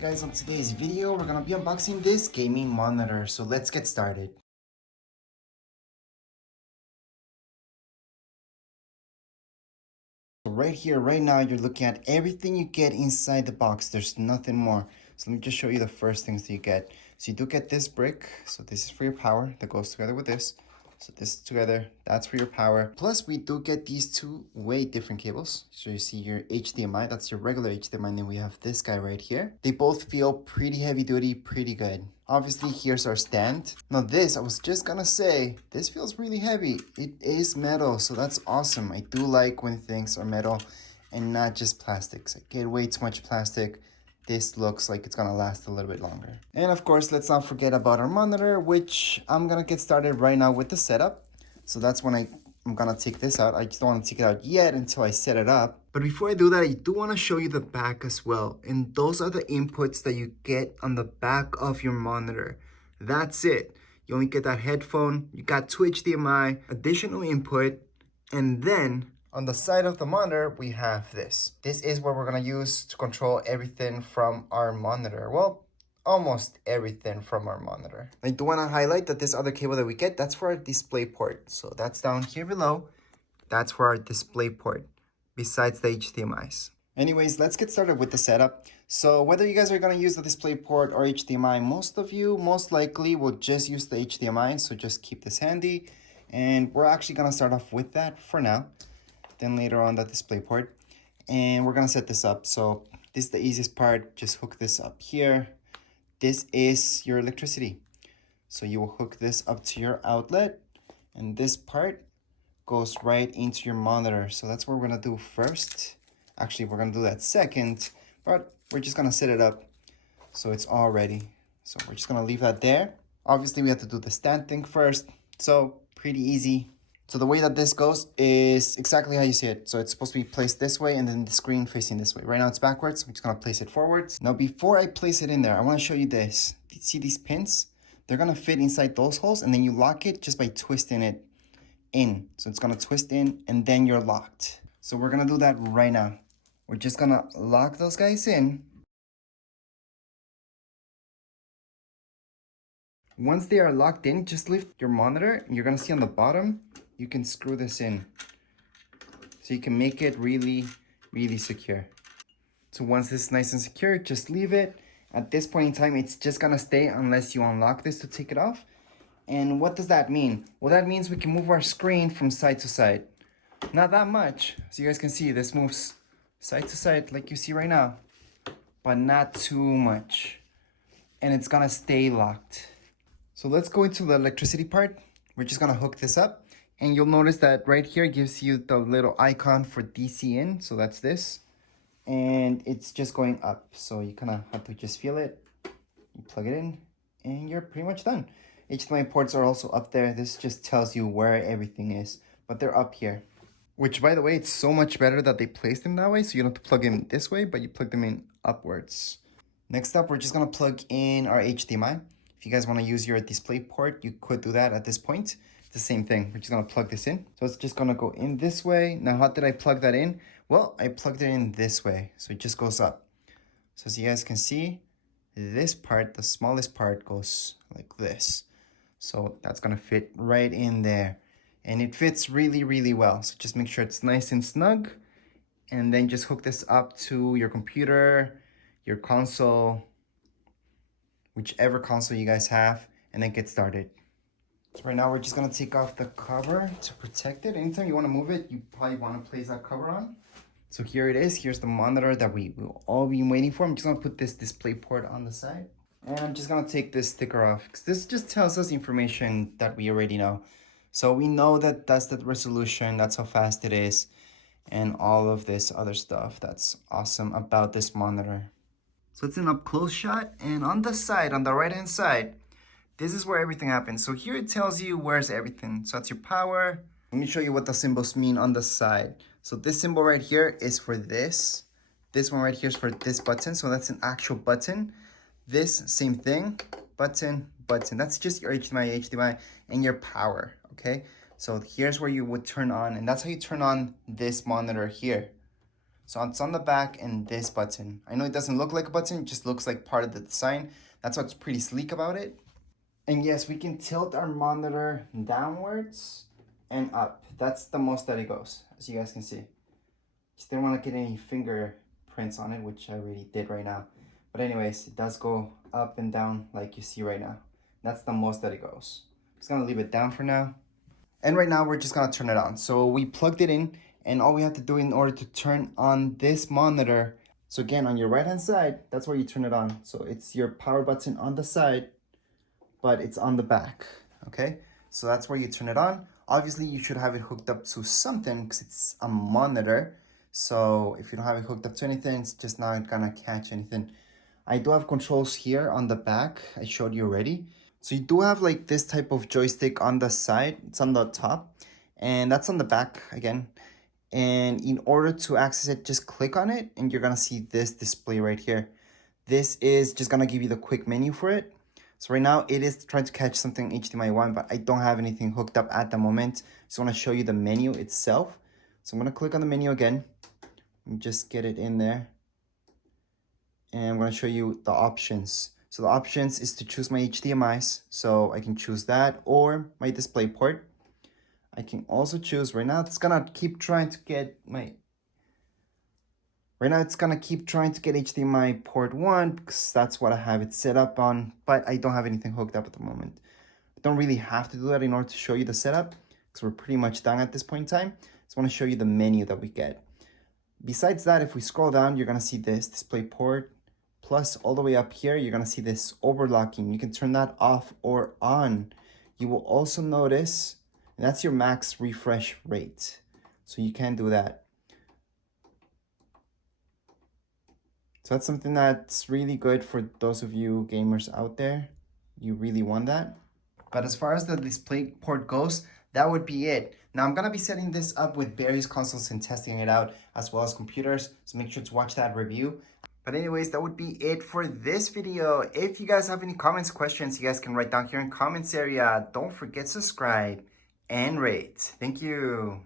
Alright guys, on today's video, we're gonna be unboxing this gaming monitor, so let's get started. So right here, right now, you're looking at everything you get inside the box. There's nothing more. So let me just show you the first things that you get. So you do get this brick, so this is for your power, that goes together with this. So this together, that's for your power. Plus, we do get these two way different cables. So you see your HDMI, that's your regular HDMI, and then we have this guy right here. They both feel pretty heavy duty, pretty good. Obviously, here's our stand. Now this, I was just gonna say, this feels really heavy. It is metal, so that's awesome. I do like when things are metal and not just plastics. I get way too much plastic. This looks like it's gonna last a little bit longer. And of course, let's not forget about our monitor, which I'm gonna get started right now with the setup. So that's when I'm gonna take this out. I just don't wanna take it out yet until I set it up. But before I do that, I do wanna show you the back as well. And those are the inputs that you get on the back of your monitor. That's it. You only get that headphone, you got two HDMI, additional input, and then on the side of the monitor, we have this. This is what we're gonna use to control everything from our monitor. Well, almost everything from our monitor. I do wanna highlight that this other cable that we get, that's for our display port. So that's down here below. That's for our display port, besides the HDMIs. Anyways, let's get started with the setup. So whether you guys are gonna use the display port or HDMI, most of you most likely will just use the HDMI, so just keep this handy. And we're actually gonna start off with that for now. Then later on the display port, and we're gonna set this up. So this is the easiest part. Just hook this up here. This is your electricity, so you will hook this up to your outlet, and this part goes right into your monitor. So that's what we're gonna do first. Actually, we're gonna do that second, but we're just gonna set it up so it's all ready. So we're just gonna leave that there. Obviously, we have to do the stand thing first, so pretty easy. So the way that this goes is exactly how you see it. So it's supposed to be placed this way and then the screen facing this way. Right now it's backwards. I'm just gonna place it forwards. Now before I place it in there, I wanna show you this. See these pins? They're gonna fit inside those holes, and then you lock it just by twisting it in. So it's gonna twist in and then you're locked. So we're gonna do that right now. We're just gonna lock those guys in. Once they are locked in, just lift your monitor, and you're gonna see on the bottom, you can screw this in. So you can make it really, really secure. So once this is nice and secure, just leave it. At this point in time, it's just gonna stay unless you unlock this to take it off. And what does that mean? Well, that means we can move our screen from side to side. Not that much. So you guys can see this moves side to side like you see right now, but not too much. And it's gonna stay locked. So let's go into the electricity part. We're just gonna hook this up, and you'll notice that right here gives you the little icon for DC in. So that's this, and it's just going up. So you kind of have to just feel it. You plug it in, and you're pretty much done. HDMI ports are also up there. This just tells you where everything is, but they're up here. Which, by the way, it's so much better that they placed them that way, so you don't have to plug in this way, but you plug them in upwards. Next up, we're just gonna plug in our HDMI. If you guys wanna use your display port, you could do that at this point. It's the same thing. We're just gonna plug this in. So it's just gonna go in this way. Now, how did I plug that in? Well, I plugged it in this way, so it just goes up. So as you guys can see, this part, the smallest part, goes like this. So that's gonna fit right in there. And it fits really, really well. So just make sure it's nice and snug. And then just hook this up to your computer, your console, whichever console you guys have, and then get started. So right now we're just gonna take off the cover to protect it. Anytime you wanna move it, you probably wanna place that cover on. So here it is. Here's the monitor that we will all be waiting for. I'm just gonna put this display port on the side. And I'm just gonna take this sticker off, because this just tells us information that we already know. So we know that that's the resolution, that's how fast it is, and all of this other stuff that's awesome about this monitor. So it's an up close shot, and on the side, on the right hand side, this is where everything happens. So here it tells you where's everything. So that's your power. Let me show you what the symbols mean on the side. So this symbol right here is for this. This one right here is for this button. So that's an actual button. This same thing, button, button. That's just your HDMI, and your power, okay? So here's where you would turn on, and that's how you turn on this monitor here. So it's on the back and this button. I know it doesn't look like a button, it just looks like part of the design. That's what's pretty sleek about it. And yes, we can tilt our monitor downwards and up. That's the most that it goes, as you guys can see. Just didn't want to get any fingerprints on it, which I already did right now. But anyways, it does go up and down like you see right now. That's the most that it goes. I'm just gonna leave it down for now. And right now we're just gonna turn it on. So we plugged it in, and all we have to do in order to turn on this monitor, so again, on your right hand side, that's where you turn it on. So it's your power button on the side, but it's on the back, okay? So that's where you turn it on. Obviously, you should have it hooked up to something because it's a monitor. So if you don't have it hooked up to anything, it's just not gonna catch anything. I do have controls here on the back. I showed you already. So you do have like this type of joystick on the side. It's on the top, and that's on the back again. And in order to access it, just click on it and you're gonna see this display right here. This is just gonna give you the quick menu for it. So right now it is trying to catch something HDMI 1, but I don't have anything hooked up at the moment. Just wanna show you the menu itself. So I'm gonna click on the menu again and just get it in there. And I'm gonna show you the options. So the options is to choose my HDMIs. So I can choose that or my display port. I can also choose, right now it's gonna keep trying to get HDMI port 1 because that's what I have it set up on, but I don't have anything hooked up at the moment. I don't really have to do that in order to show you the setup because we're pretty much done at this point in time. Just wanna show you the menu that we get. Besides that, if we scroll down, you're gonna see this display port, plus all the way up here, you're gonna see this overlocking. You can turn that off or on. You will also notice, and that's your max refresh rate. So you can do that. So that's something that's really good for those of you gamers out there. You really want that. But as far as the display port goes, that would be it. Now I'm gonna be setting this up with various consoles and testing it out, as well as computers. So make sure to watch that review. But anyways, that would be it for this video. If you guys have any comments, questions, you guys can write down here in comments area. Don't forget to subscribe and rate. Thank you.